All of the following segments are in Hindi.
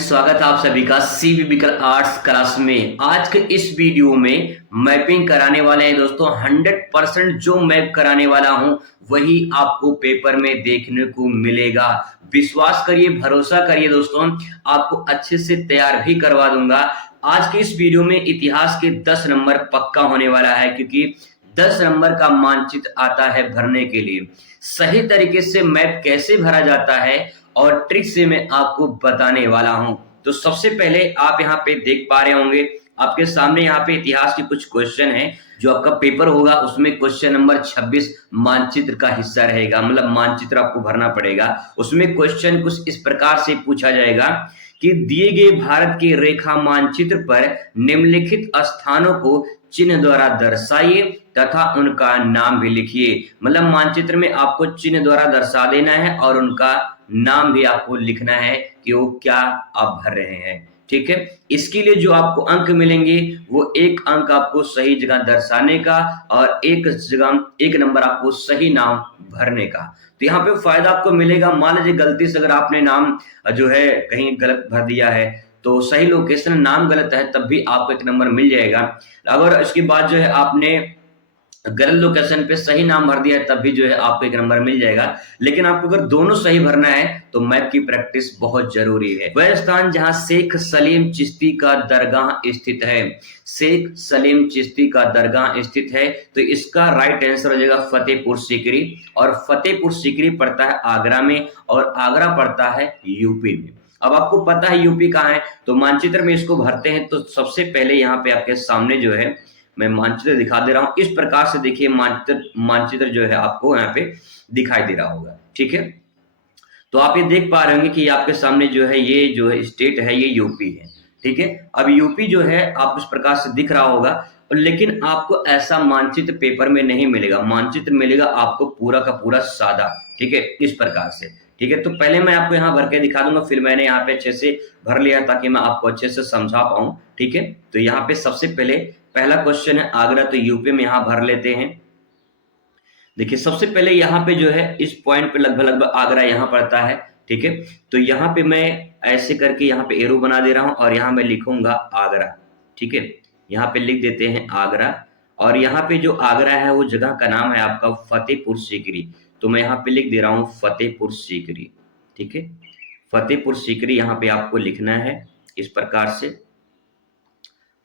फ्रेंड्स, स्वागत है आप सभी का सीबीबिकल आर्ट्स क्लास में। आज के इस वीडियो में मैपिंग कराने वाले हैं दोस्तों। 100% जो मैप कराने वाला हूं वही आपको पेपर में देखने को मिलेगा। विश्वास करिए, भरोसा करिए दोस्तों, आपको अच्छे से तैयार भी करवा दूंगा। आज के इस वीडियो में इतिहास के 10 नंबर पक्का होने वाला है, क्योंकि 10 नंबर का मानचित्र आता है भरने के लिए। सही तरीके से मैप कैसे भरा जाता है और ट्रिक से मैं आपको बताने वाला हूं। तो सबसे पहले आप यहाँ पे देख पा रहे होंगे, आपके सामने यहाँ पे इतिहास के कुछ क्वेश्चन हैं। जो आपका पेपर होगा उसमें क्वेश्चन नंबर 26 मानचित्र का हिस्सा रहेगा, मतलब मानचित्र आपको भरना पड़ेगा। उसमें क्वेश्चन कुछ इस प्रकार से पूछा जाएगा कि दिए गए भारत के रेखा मानचित्र पर निम्नलिखित स्थानों को चिन्ह द्वारा दर्शाइए तथा उनका नाम भी लिखिए। मतलब मानचित्र में आपको चिन्ह द्वारा दर्शा देना है और उनका नाम भी आपको लिखना है कि वो क्या आप भर रहे हैं। ठीक है, इसके लिए जो आपको अंक मिलेंगे वो 1 अंक आपको सही जगह दर्शाने का और एक नंबर आपको सही नाम भरने का। तो यहाँ पे फायदा आपको मिलेगा। मान लीजिए गलती से अगर आपने नाम जो है कहीं गलत भर दिया है तो सही लोकेशन नाम गलत है तब भी आपको 1 नंबर मिल जाएगा। अगर इसके बाद जो है आपने गलत लोकेशन पे सही नाम भर दिया है तब भी जो है आपको 1 नंबर मिल जाएगा। लेकिन आपको अगर दोनों सही भरना है तो मैप की प्रैक्टिस बहुत जरूरी है। वह स्थान जहां शेख सलीम चिश्ती का दरगाह स्थित है, शेख सलीम चिश्ती का दरगाह स्थित है, तो इसका राइट आंसर हो जाएगा फतेहपुर सीकरी। और फतेहपुर सीकरी पड़ता है आगरा में और आगरा पड़ता है यूपी में। अब आपको पता है यूपी कहाँ है, तो मानचित्र में इसको भरते हैं। तो सबसे पहले यहाँ पे आपके सामने जो है मैं मानचित्र दिखा दे रहा हूं। इस प्रकार से देखिए मानचित्र जो है आपको यहाँ पे दिखाई दे रहा होगा। ठीक है, तो आप ये देख पा रहे होंगे कि आपके सामने जो है ये जो है स्टेट है, ये यूपी है। ठीक है, अब यूपी जो है आप इस प्रकार से दिख रहा होगा, लेकिन आपको ऐसा मानचित्र पेपर में नहीं मिलेगा। मानचित्र मिलेगा आपको पूरा का पूरा सादा। ठीक है, इस प्रकार से। ठीक है, तो पहले मैं आपको यहाँ भर के दिखा दूंगा, फिर मैंने यहाँ पे अच्छे से भर लिया ताकि मैं आपको अच्छे से समझा पाऊं। ठीक है, तो यहाँ पे सबसे पहले पहला क्वेश्चन है आगरा, तो यूपी में यहाँ भर लेते हैं। देखिए सबसे पहले यहाँ पे जो है इस पॉइंट पे लगभग आगरा यहाँ पड़ता है। ठीक है, तो यहाँ पे मैं ऐसे करके यहाँ पे एरो बना दे रहा हूँ और यहाँ मैं लिखूंगा आगरा। ठीक है, यहाँ पे लिख देते हैं आगरा। और यहाँ पे जो आगरा है वो जगह का नाम है आपका फतेहपुर सीकरी, तो मैं यहाँ पे लिख दे रहा हूँ फतेहपुर सीकरी। ठीक है, फतेहपुर सीकरी यहाँ पे आपको लिखना है इस प्रकार से,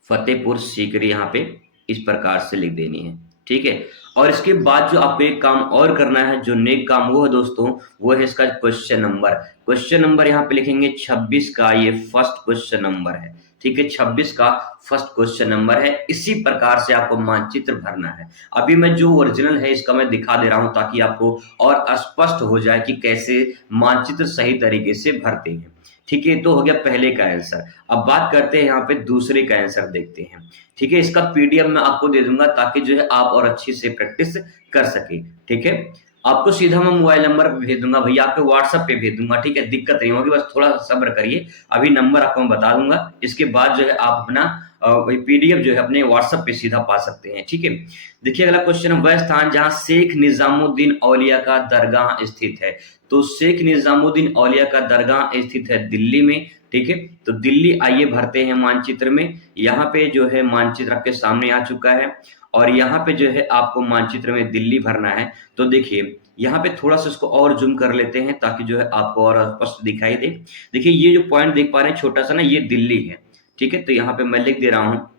फतेहपुर सीकरी यहाँ पे इस प्रकार से लिख देनी है। ठीक है, और इसके बाद जो आपको एक काम और करना है, जो नेक काम वो है दोस्तों, वो है इसका क्वेश्चन नंबर। क्वेश्चन नंबर यहाँ पे लिखेंगे 26 का, ये फर्स्ट क्वेश्चन नंबर है। ठीक है, 26 का फर्स्ट क्वेश्चन नंबर है। इसी प्रकार से आपको मानचित्र भरना है। अभी मैं जो ओरिजिनल है इसका मैं दिखा दे रहा हूं ताकि आपको और स्पष्ट हो जाए कि कैसे मानचित्र सही तरीके से भरते हैं। ठीक है, तो हो गया पहले का आंसर। अब बात करते हैं यहाँ पे दूसरे का आंसर देखते हैं। ठीक है, इसका पीडीएफ मैं आपको दे दूंगा ताकि जो है आप और अच्छी से प्रैक्टिस कर सके। ठीक है, आपको सीधा मैं मोबाइल नंबर भेज दूंगा भैया, आपके व्हाट्सएप पे भेज दूंगा। ठीक है, दिक्कत नहीं होगी, बस थोड़ा सब्र करिए। अभी नंबर आपको मैं बता दूंगा, इसके बाद जो है आप अपना पीडीएफ जो है अपने व्हाट्सएप पे सीधा पा सकते हैं। ठीक है, देखिए अगला क्वेश्चन है, वह स्थान जहां शेख निजामुद्दीन औलिया का दरगाह स्थित है। तो शेख निजामुद्दीन औलिया का दरगाह स्थित है दिल्ली में। ठीक है, तो दिल्ली आइए भरते हैं मानचित्र में। यहाँ पे जो है मानचित्र आपके सामने आ चुका है और यहाँ पे जो है आपको मानचित्र में दिल्ली भरना है। तो देखिए यहाँ पे थोड़ा सा इसको और जूम कर लेते हैं ताकि जो है आपको और स्पष्ट दिखाई दे। देखिए ये जो पॉइंट देख पा रहे हैं छोटा सा ना, ये दिल्ली है। ठीक है, तो यहाँ पे मैं लिख दे रहा हूँ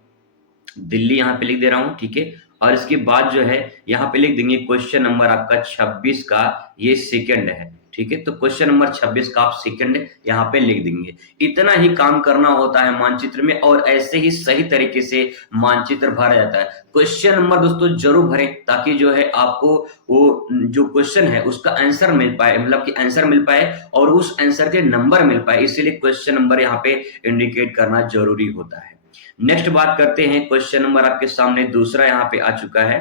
दिल्ली, यहाँ पे लिख दे रहा हूँ। ठीक है, और इसके बाद जो है यहाँ पे लिख देंगे क्वेश्चन नंबर आपका 26 का ये सेकंड है। ठीक है, तो क्वेश्चन नंबर 26 का आप सेकंड यहाँ पे लिख देंगे। इतना ही काम करना होता है मानचित्र में और ऐसे ही सही तरीके से मानचित्र भरा जाता है। क्वेश्चन नंबर दोस्तों जरूर भरें ताकि जो है आपको वो जो क्वेश्चन है उसका आंसर मिल पाए, मतलब कि आंसर मिल पाए और उस आंसर के नंबर मिल पाए, इसीलिए क्वेश्चन नंबर यहाँ पे इंडिकेट करना जरूरी होता है। नेक्स्ट बात करते हैं, क्वेश्चन नंबर आपके सामने दूसरा यहाँ पे आ चुका है।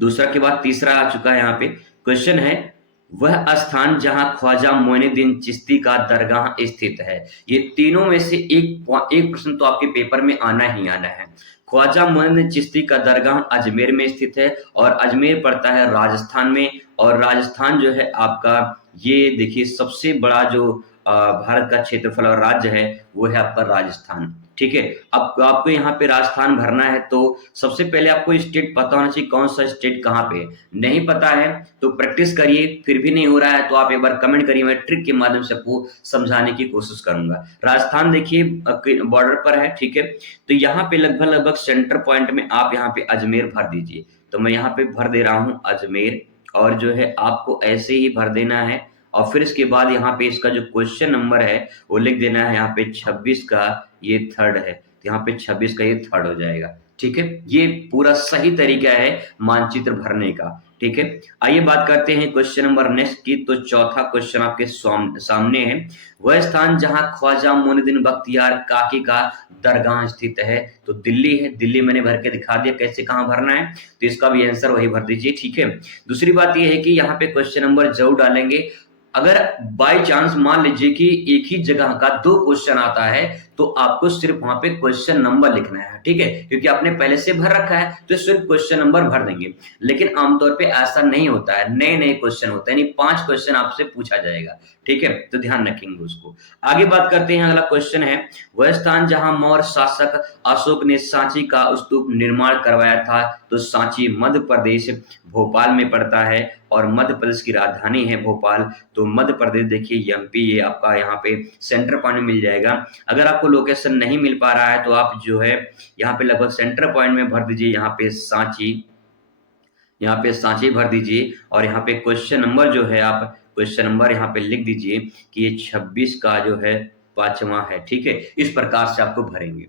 दूसरा के बाद तीसरा आ चुका है। यहाँ पे क्वेश्चन है, वह स्थान जहां ख्वाजा मोइनुद्दीन चिश्ती का दरगाह स्थित है। ये तीनों में से एक प्रश्न तो आपके पेपर में आना ही आना है। ख्वाजा मोइनुद्दीन चिश्ती का दरगाह अजमेर में स्थित है और अजमेर पड़ता है राजस्थान में। और राजस्थान जो है आपका, ये देखिए सबसे बड़ा जो भारत का क्षेत्रफल और राज्य है वो है आपका राजस्थान। ठीक है, अब आपको यहाँ पे राजस्थान भरना है तो सबसे पहले आपको स्टेट पता होना चाहिए, कौन सा स्टेट कहाँ पे है। नहीं पता है तो प्रैक्टिस करिए, फिर भी नहीं हो रहा है तो आप एक बार कमेंट करिए, मैं ट्रिक के माध्यम से आपको समझाने की कोशिश करूंगा। राजस्थान देखिए बॉर्डर पर है, ठीक है, तो यहाँ पे लगभग लगभग सेंटर पॉइंट में आप यहाँ पे अजमेर भर दीजिए। तो मैं यहाँ पे भर दे रहा हूँ अजमेर, और जो है आपको ऐसे ही भर देना है। और फिर इसके बाद यहाँ पे इसका जो क्वेश्चन नंबर है वो लिख देना है, यहाँ पे 26 का ये थर्ड है, तो यहाँ पे 26 का ये थर्ड हो जाएगा। ठीक है, ये पूरा सही तरीका है मानचित्र भरने का। ठीक है, आइए बात करते हैं क्वेश्चन नंबर नेक्स्ट की। तो चौथा क्वेश्चन आपके सामने है, वह स्थान जहां ख्वाजा मोइनुद्दीन बख्तियार काकी का दरगाह स्थित है। तो दिल्ली है, दिल्ली मैंने भर के दिखा दिया कैसे कहां भरना है, तो इसका भी आंसर वही भर दीजिए। ठीक है, दूसरी बात यह है कि यहाँ पे क्वेश्चन नंबर जरूर डालेंगे। अगर बाय चांस मान लीजिए कि एक ही जगह का 2 क्वेश्चन आता है तो आपको सिर्फ वहां पे क्वेश्चन नंबर लिखना है। ठीक है, क्योंकि आपने पहले से भर रखा है तो सिर्फ क्वेश्चन नंबर भर देंगे। लेकिन आमतौर पे ऐसा नहीं होता है, नए नए क्वेश्चन होते हैं, यानी 5 क्वेश्चन आपसे पूछा जाएगा। ठीक है, तो ध्यान रखेंगे उसको। आगे बात करते हैं, अगला क्वेश्चन है, वह स्थान जहां मौर्य शासक अशोक ने सांची का स्तूप निर्माण करवाया था। तो सांची मध्य प्रदेश भोपाल में पड़ता है, और मध्य प्रदेश की राजधानी है भोपाल। तो मध्य प्रदेश देखिए एमपी, ये आपका यहाँ पे सेंटर पॉइंट मिल जाएगा। अगर आपको लोकेशन नहीं मिल पा रहा है तो आप जो है यहाँ पे लगभग सेंटर पॉइंट में भर दीजिए, यहाँ पे सांची, यहाँ पे सांची भर दीजिए। और यहाँ पे क्वेश्चन नंबर जो है आप क्वेश्चन नंबर यहाँ पे लिख दीजिए कि ये 26 का जो है 5वां है। ठीक है, इस प्रकार से आपको भरेंगे।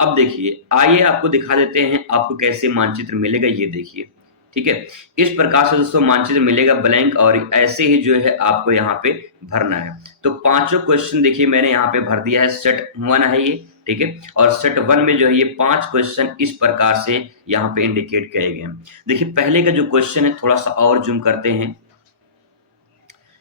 अब देखिए, आइए आपको दिखा देते हैं आपको कैसे मानचित्र मिलेगा, ये देखिए। ठीक है, इस प्रकार से दोस्तों मानचित्र मिलेगा ब्लैंक, और ऐसे ही जो है आपको यहाँ पे भरना है। तो 5 क्वेश्चन देखिए मैंने यहाँ पे भर दिया है, सेट 1 है ये। ठीक है, और सेट 1 में जो है ये 5 क्वेश्चन इस प्रकार से यहाँ पे इंडिकेट किए गए हैं। देखिए पहले का जो क्वेश्चन है, थोड़ा सा और जूम करते हैं।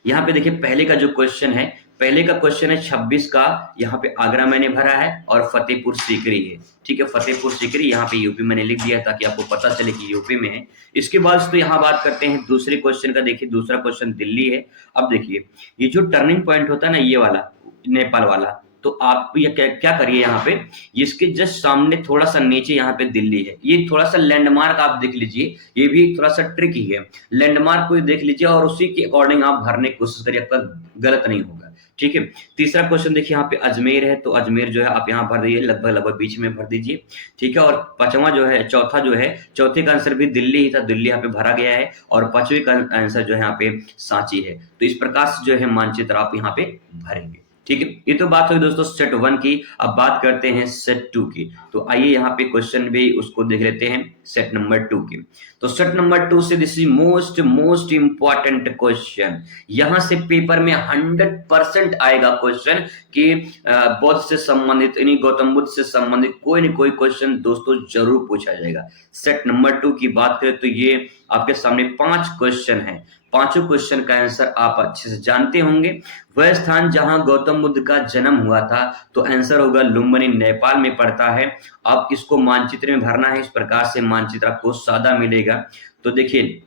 यहाँ पे देखिए पहले का जो क्वेश्चन है, पहले का क्वेश्चन है 26 का, यहाँ पे आगरा मैंने भरा है और फतेहपुर सीकरी है। ठीक है, फतेहपुर सीकरी यहाँ पे यूपी मैंने लिख दिया ताकि आपको पता चले कि यूपी में है। इसके बाद तो यहाँ बात करते हैं दूसरे क्वेश्चन का। देखिए दूसरा क्वेश्चन दिल्ली है। अब देखिए ये जो टर्निंग पॉइंट होता है ना, ये वाला नेपाल वाला, तो आप ये क्या करिए, यहाँ पे इसके जस्ट सामने थोड़ा सा नीचे यहाँ पे दिल्ली है। ये थोड़ा सा लैंडमार्क आप देख लीजिए, ये भी थोड़ा सा ट्रिकी है। लैंडमार्क को देख लीजिए और उसी के अकॉर्डिंग आप भरने की कोशिश करिए, आपका गलत नहीं होगा। ठीक है, तीसरा क्वेश्चन देखिए यहाँ पे अजमेर है, तो अजमेर जो है आप यहाँ भर दीजिए, लगभग लगभग बीच में भर दीजिए। ठीक है, और पांचवा जो है, चौथा जो है, चौथे का आंसर भी दिल्ली ही था, दिल्ली यहाँ पे भरा गया है। और पांचवें का आंसर जो है यहाँ पे सांची है। तो इस प्रकार से जो है मानचित्र आप यहाँ पे भरेंगे। ठीक है, ये तो बात हुई दोस्तों सेट 1 की। अब बात करते हैं सेट 2 की। तो आइए यहाँ पे क्वेश्चन भी उसको देख लेते हैं सेट नंबर 2 की। तो सेट नंबर 2 से this is most important question. यहाँ से पेपर में 100% आएगा क्वेश्चन कि बौद्ध से संबंधित, यानी गौतम बुद्ध से संबंधित कोई न कोई क्वेश्चन दोस्तों जरूर पूछा जाएगा। सेट नंबर 2 की बात करें तो ये आपके सामने 5 क्वेश्चन है। पांचों क्वेश्चन का आंसर आप अच्छे से जानते होंगे। वह स्थान जहां गौतम बुद्ध का जन्म हुआ था, तो आंसर होगा लुम्बिनी, नेपाल में पड़ता है। आप इसको मानचित्र में भरना है, इस प्रकार से मानचित्र आपको सादा मिलेगा। तो देखिए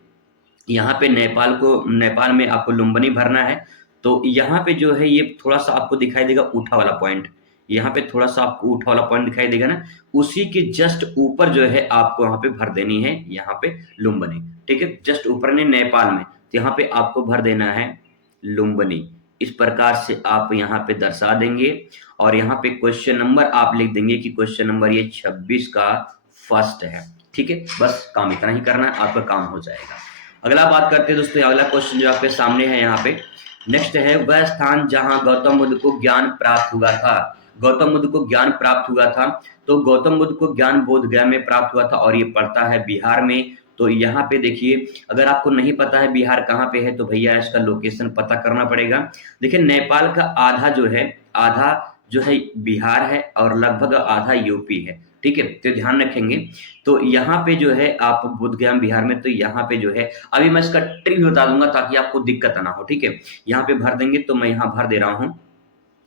यहाँ पे नेपाल में आपको लुम्बिनी भरना है। तो यहाँ पे जो है ये थोड़ा सा आपको दिखाई देगा ऊठा वाला पॉइंट, यहाँ पे थोड़ा सा आपको ऊठा वाला पॉइंट दिखाई देगा ना, उसी के जस्ट ऊपर जो है आपको यहाँ पे भर देनी है, यहाँ पे लुम्बिनी। ठीक है, जस्ट ऊपर नहीं, नेपाल में, तो यहाँ पे आपको भर देना है लुम्बिनी। इस प्रकार से आप यहाँ पे दर्शा देंगे, और यहाँ पे क्वेश्चन नंबर आप लिख देंगे कि क्वेश्चन नंबर ये 26 का फर्स्ट है। ठीक है, बस काम इतना ही करना है, आपका काम हो जाएगा। अगला बात करते हैं दोस्तों, अगला क्वेश्चन जो आपके सामने है यहाँ पे नेक्स्ट है, वह स्थान जहां गौतम बुद्ध को ज्ञान प्राप्त हुआ था। गौतम बुद्ध को ज्ञान प्राप्त हुआ था, तो गौतम बुद्ध को ज्ञान बोध गया में प्राप्त हुआ था, और ये पड़ता है बिहार में। तो यहाँ पे देखिए, अगर आपको नहीं पता है बिहार कहाँ पे है, तो भैया इसका लोकेशन पता करना पड़ेगा। देखिए नेपाल का आधा जो है बिहार है, और लगभग आधा यूपी है। ठीक है, तो ध्यान रखेंगे। तो यहाँ पे जो है आप बोधगया बिहार में, तो यहाँ पे जो है अभी मैं इसका ट्रिक बता दूंगा ताकि आपको दिक्कत ना हो। ठीक है, यहाँ पे भर देंगे, तो मैं यहाँ भर दे रहा हूँ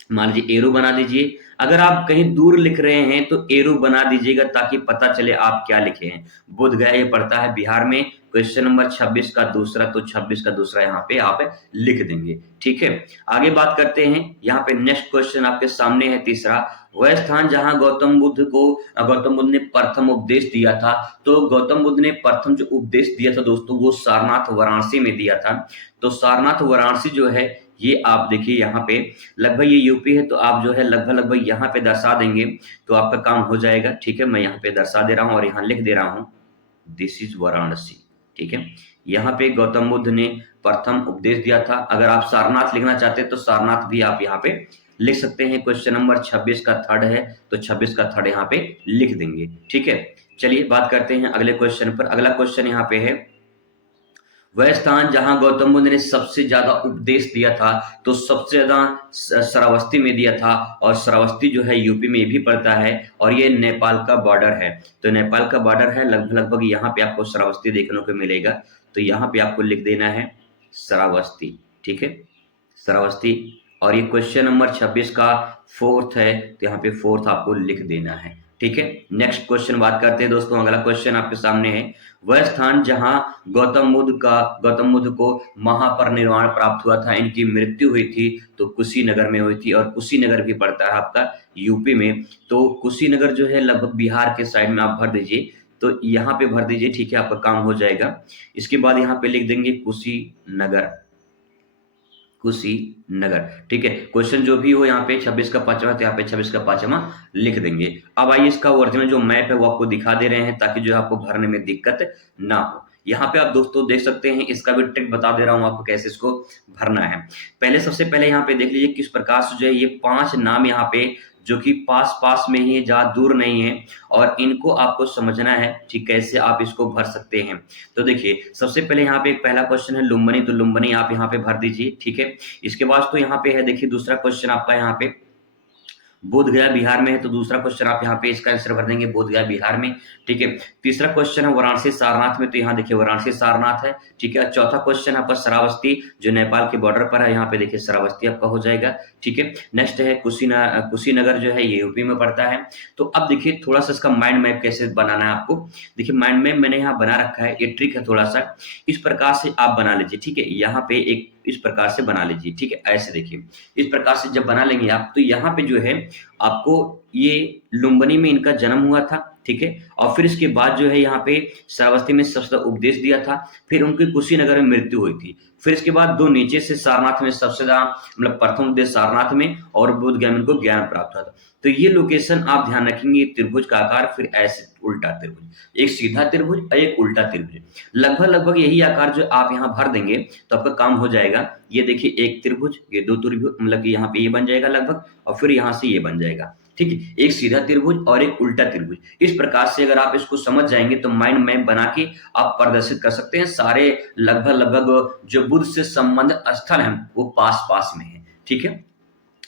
मान लीजिए एरो बना दीजिए। अगर आप कहीं दूर लिख रहे हैं तो एरो बना दीजिएगा ताकि पता चले आप क्या लिखे हैं। बोध गया ये पड़ता है बिहार में। क्वेश्चन नंबर 26 का दूसरा, तो 26 का दूसरा यहाँ पे आप लिख देंगे। ठीक है, आगे बात करते हैं। यहाँ पे नेक्स्ट क्वेश्चन आपके सामने है तीसरा। वह स्थान जहां गौतम बुद्ध ने प्रथम उपदेश दिया था। तो गौतम बुद्ध ने प्रथम जो उपदेश दिया था दोस्तों, वो सारनाथ वाराणसी में दिया था। तो सारनाथ वाराणसी जो है, ये आप देखिए यहाँ पे लगभग ये यूपी है, तो आप जो है लगभग यहाँ पे दर्शा देंगे तो आपका काम हो जाएगा। ठीक है, मैं यहाँ पे दर्शा दे रहा हूँ और यहाँ लिख दे रहा हूँ, दिस इज वाराणसी। ठीक है, यहाँ पे गौतम बुद्ध ने प्रथम उपदेश दिया था। अगर आप सारनाथ लिखना चाहते हैं तो सारनाथ भी आप यहाँ पे लिख सकते हैं। क्वेश्चन नंबर 26 का थर्ड है, तो 26 का थर्ड यहाँ पे लिख देंगे। ठीक है, चलिए बात करते हैं अगले क्वेश्चन पर। अगला क्वेश्चन यहाँ पे है, वह स्थान जहां गौतम बुद्ध ने सबसे ज्यादा उपदेश दिया था। तो सबसे ज्यादा श्रावस्ती में दिया था, और श्रावस्ती जो है यूपी में भी पड़ता है, और ये नेपाल का बॉर्डर है। तो नेपाल का बॉर्डर है, लगभग यहाँ पे आपको श्रावस्ती देखने को मिलेगा। तो यहाँ पे आपको लिख देना है श्रावस्ती। ठीक है, श्रावस्ती। और ये क्वेश्चन नंबर 26 का फोर्थ है, तो यहाँ पे फोर्थ आपको लिख देना है। ठीक है, नेक्स्ट क्वेश्चन बात करते हैं दोस्तों। अगला क्वेश्चन आपके सामने है, वह स्थान जहां गौतम बुद्ध को महापरिनिर्वाण प्राप्त हुआ था, इनकी मृत्यु हुई थी, तो कुशीनगर में हुई थी। और कुशीनगर भी पड़ता है आपका यूपी में। तो कुशीनगर जो है लगभग बिहार के साइड में आप भर दीजिए, तो यहाँ पे भर दीजिए। ठीक है, आपका काम हो जाएगा। इसके बाद यहाँ पे लिख देंगे कुशीनगर, कुशीनगर। ठीक है, क्वेश्चन जो भी हो यहाँ पे 26 का पांचवा, तो यहाँ पे 26 का पांचवा लिख देंगे। अब आइए इसका ओरिजिनल जो मैप है वो आपको दिखा दे रहे हैं, ताकि जो है आपको भरने में दिक्कत ना हो। यहाँ पे आप दोस्तों देख सकते हैं, इसका भी ट्रिक बता दे रहा हूँ आपको कैसे इसको भरना है। पहले सबसे पहले यहाँ पे देख लीजिए किस प्रकार से जो है ये 5 नाम यहाँ पे जो कि पास में ही है, ज्यादा दूर नहीं है, और इनको आपको समझना है। ठीक, कैसे आप इसको भर सकते हैं। तो देखिए सबसे पहले यहाँ पे एक पहला क्वेश्चन है लुम्बिनी, तो लुम्बिनी आप यहाँ पे भर दीजिए। ठीक है, इसके बाद तो यहाँ पे है देखिए दूसरा क्वेश्चन आपका यहाँ पे बोध गया बिहार में है, तो दूसरा क्वेश्चन आप यहाँ पे इसका आंसर भर देंगे बोध गया बिहार में। ठीक है, तीसरा क्वेश्चन है वाराणसी सारनाथ में, तो यहाँ देखिए वाराणसी सारनाथ है। ठीक है, चौथा क्वेश्चन आपका श्रावस्ती जो नेपाल के बॉर्डर पर है, यहाँ पे देखिए श्रावस्ती आपका हो जाएगा। ठीक है, नेक्स्ट है कुशीनगर जो है ये यूपी में पड़ता है। तो अब देखिए थोड़ा सा इसका माइंड मैप कैसे बनाना है आपको। देखिए माइंड मैप मैंने यहाँ बना रखा है, ये ट्रिक है थोड़ा सा, इस प्रकार से आप बना लीजिए। ठीक है, यहाँ पे एक इस प्रकार से बना लीजिए। ठीक है, ऐसे देखिए इस प्रकार से जब बना लेंगे आप, तो यहाँ पे जो है आपको ये लुम्बिनी में इनका जन्म हुआ था। ठीक है, और फिर इसके बाद जो है यहाँ पे श्रावस्ती में सबसे ज्यादा उपदेश दिया था, फिर उनकी कुशीनगर में मृत्यु हुई थी। फिर इसके बाद दो नीचे से सारनाथ में सबसे ज्यादा मतलब प्रथम उपदेश सारनाथ में, और बोध गया में इनको ज्ञान प्राप्त हुआ था। तो ये लोकेशन आप ध्यान रखेंगे, त्रिभुज का आकार, फिर ऐसे उल्टा त्रिभुज, एक सीधा त्रिभुज और एक उल्टा त्रिभुज, लगभग यही आकार जो आप यहाँ भर देंगे तो आपका काम हो जाएगा। ये देखिए एक त्रिभुज, ये दो त्रिभुज, मतलब कि यहाँ पे ये बन जाएगा लगभग, और फिर यहाँ से ये बन जाएगा। ठीक है, एक सीधा त्रिभुज और एक उल्टा त्रिभुज। इस प्रकार से अगर आप इसको समझ जाएंगे तो माइंड मैप बना के आप प्रदर्शित कर सकते हैं। सारे लगभग जो बुद्ध से संबंध स्थल हैं वो पास में है। ठीक है,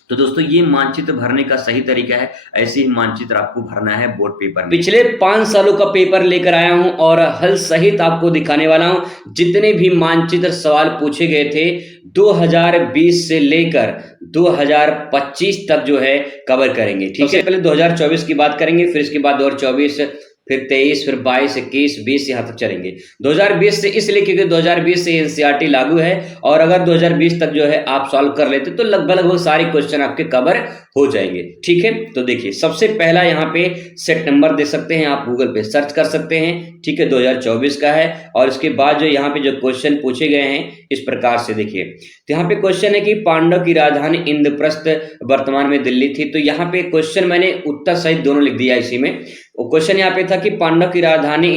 तो दोस्तों ये मानचित्र भरने का सही तरीका है, ऐसे ही मानचित्र आपको भरना है बोर्ड पेपर में। पिछले 5 सालों का पेपर लेकर आया हूं और हल सहित आपको दिखाने वाला हूं। जितने भी मानचित्र सवाल पूछे गए थे 2020 से लेकर 2025 तक जो है कवर करेंगे। ठीक है, पहले 2024 की बात करेंगे, फिर इसके बाद 2024, फिर 23, फिर 22, 21, 20 यहाँ तक चलेंगे। 2020 से इसलिए क्योंकि 2020 से एनसीईआरटी लागू है, और अगर 2020 तक जो है आप सॉल्व कर लेते तो लगभग सारे क्वेश्चन आपके कवर हो जाएंगे। ठीक है, तो देखिए सबसे पहला यहाँ पे सेट नंबर दे सकते हैं, आप गूगल पे सर्च कर सकते हैं। ठीक है, 2024 का है, और इसके बाद जो यहाँ पे जो क्वेश्चन पूछे गए हैं इस प्रकार से देखिए। तो यहाँ पे क्वेश्चन है कि पांडव की राजधानी इंद्रप्रस्थ वर्तमान में दिल्ली थी। तो यहाँ पे क्वेश्चन मैंने उत्तर सहित दोनों लिख दिया इसी में। क्वेश्चन यहाँ पे था कि पांडव की राजधानी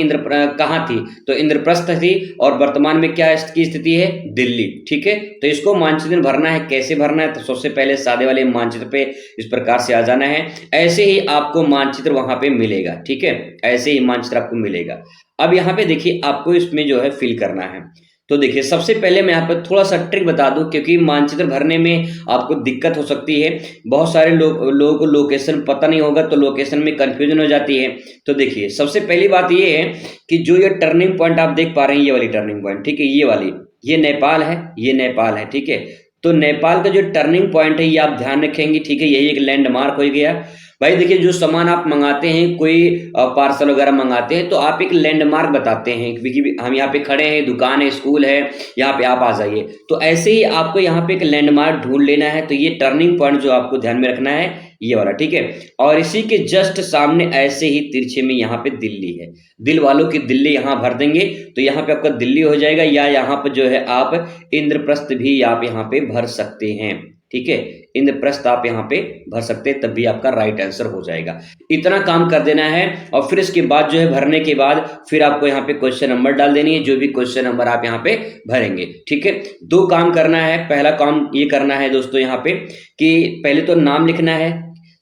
कहाँ थी, तो इंद्रप्रस्थ थी, और वर्तमान में क्या इसकी स्थिति है, दिल्ली। ठीक है, तो इसको मानचित्र भरना है, कैसे भरना है, तो सबसे पहले सादे वाले मानचित्र पे इस प्रकार से आ जाना है। ऐसे ही आपको मानचित्र वहां पे मिलेगा। ठीक है, ऐसे ही मानचित्र आपको मिलेगा। अब यहाँ पे देखिए आपको इसमें जो है फिल करना है। तो देखिए सबसे पहले मैं यहाँ पर थोड़ा सा ट्रिक बता दूं, क्योंकि मानचित्र भरने में आपको दिक्कत हो सकती है। बहुत सारे लोगों को लोकेशन पता नहीं होगा, तो लोकेशन में कंफ्यूजन हो जाती है। तो देखिए सबसे पहली बात ये है कि जो ये टर्निंग पॉइंट आप देख पा रहे हैं, ये वाली टर्निंग पॉइंट, ठीक है, ये वाली, ये नेपाल है, ये नेपाल है। ठीक है, तो नेपाल का जो टर्निंग पॉइंट है ये आप ध्यान रखेंगे, ठीक है, यही एक लैंडमार्क हो गया। भाई देखिए, जो सामान आप मंगाते हैं, कोई पार्सल वगैरह मंगाते हैं, तो आप एक लैंडमार्क बताते हैं कि हम यहाँ पे खड़े हैं, दुकान है, स्कूल है, यहाँ पे आप आ जाइए। तो ऐसे ही आपको यहाँ पे एक लैंडमार्क ढूंढ लेना है। तो ये टर्निंग पॉइंट जो आपको ध्यान में रखना है, ये वाला, ठीक है। और इसी के जस्ट सामने ऐसे ही तिरछे में यहाँ पे दिल्ली है, दिल वालों की दिल्ली यहाँ भर देंगे तो यहाँ पे आपका दिल्ली हो जाएगा। या यहाँ पे जो है आप इंद्रप्रस्थ भी आप यहाँ पे भर सकते हैं, ठीक है, इंद्रप्रस्थ आप यहाँ पे भर सकते हैं, तब भी आपका राइट आंसर हो जाएगा। इतना काम कर देना है। और फिर इसके बाद जो है भरने के बाद फिर आपको यहाँ पे क्वेश्चन नंबर डाल देनी है, जो भी क्वेश्चन नंबर आप यहाँ पे भरेंगे, ठीक है। दो काम करना है। पहला काम ये करना है दोस्तों यहाँ पे कि पहले तो नाम लिखना है,